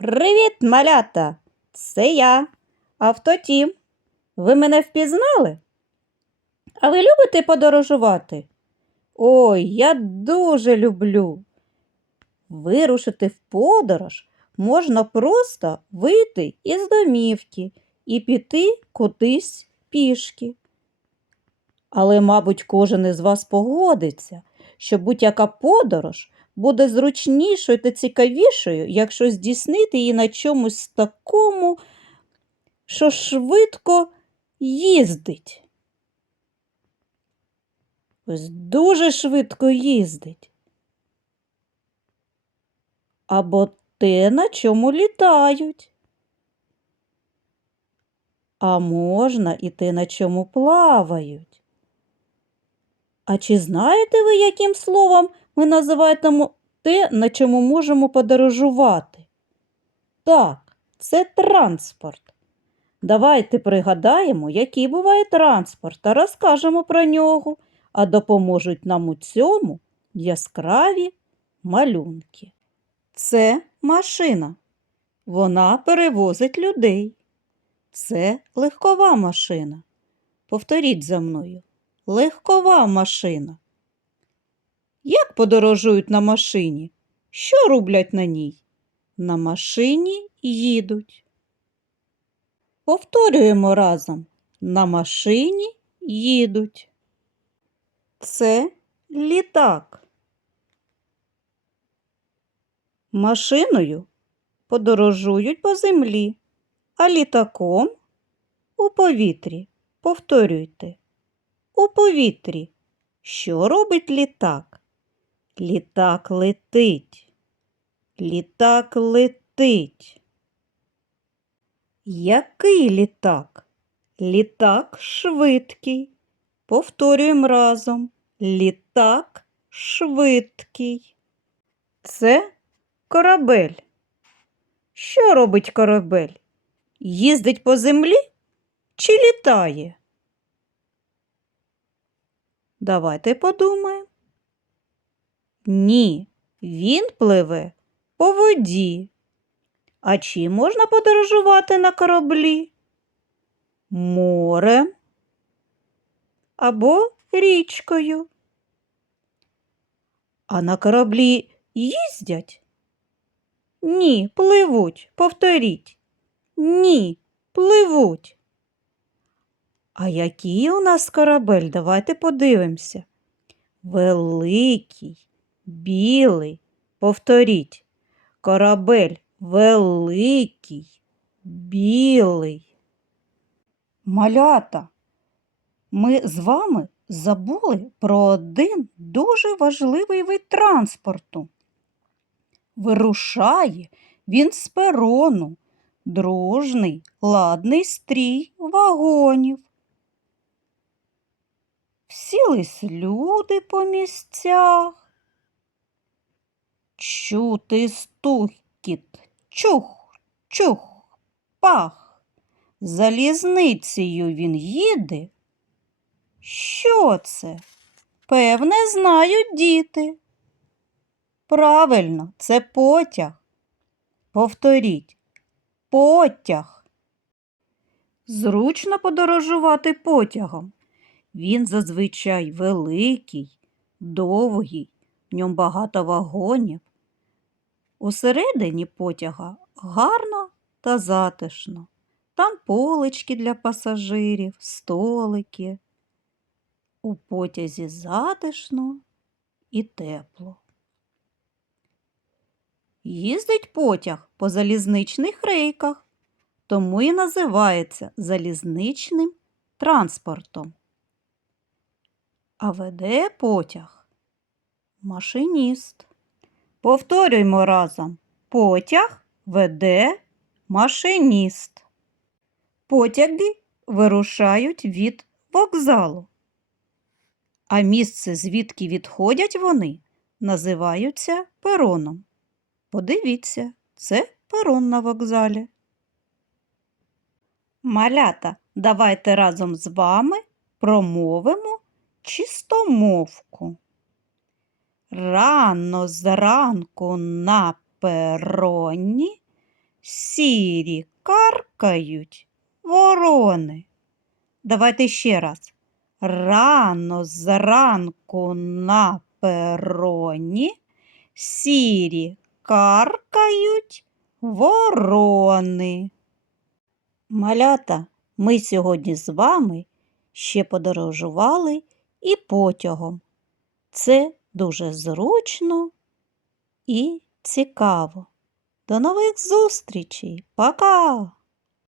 Привіт, малята! Це я, Автотім. Ви мене впізнали? А ви любите подорожувати? Ой, я дуже люблю. Вирушити в подорож можна просто вийти із домівки і піти кудись пішки. Але, мабуть, кожен із вас погодиться, що будь-яка подорож буде зручнішою та цікавішою, якщо здійснити її на чомусь такому, що швидко їздить. Ось дуже швидко їздить. Або те, на чому літають. А можна і те, на чому плавають. А чи знаєте ви, яким словом ми називаємо те, на чому можемо подорожувати? Так, це транспорт. Давайте пригадаємо, який буває транспорт, та розкажемо про нього, а допоможуть нам у цьому яскраві малюнки. Це машина. Вона перевозить людей. Це легкова машина. Повторіть за мною. Легкова машина. Як подорожують на машині? Що роблять на ній? На машині їдуть. Повторюємо разом. На машині їдуть. Це літак. Машиною подорожують по землі, а літаком у повітрі. Повторюйте. У повітрі. Що робить літак? Літак летить. Літак летить. Який літак? Літак швидкий. Повторюємо разом. Літак швидкий. Це корабель. Що робить корабель? Їздить по землі чи літає? Давайте подумаємо. Ні, він пливе по воді. А чим можна подорожувати на кораблі? Морем або річкою. А на кораблі їздять? Ні, пливуть. Повторіть. Ні, пливуть. А який у нас корабель? Давайте подивимося. Великий, білий. Повторіть. Корабель великий, білий. Малята, ми з вами забули про один дуже важливий вид транспорту. Вирушає він з перону, дружний, ладний стрій вагонів. Всілись люди по місцях. Чути стукіт, чух, чух, пах. Залізницею він їде. Що це? Певне, знають діти. Правильно, це потяг. Повторіть, потяг. Зручно подорожувати потягом. Він зазвичай великий, довгий, в ньому багато вагонів. Усередині потяга гарно та затишно. Там полички для пасажирів, столики. У потязі затишно і тепло. Їздить потяг по залізничних рейках, тому і називається залізничним транспортом. А веде потяг машиніст. Повторюймо разом. Потяг веде машиніст. Потяги вирушають від вокзалу. А місце, звідки відходять вони, називаються пероном. Подивіться, це перон на вокзалі. Малята, давайте разом з вами промовимо чистомовку. Рано зранку на пероні сірі каркають ворони. Давайте ще раз. Рано зранку на пероні сірі каркають ворони. Малята, ми сьогодні з вами ще подорожували і потягом. Це дуже зручно і цікаво. До нових зустрічей. Пока!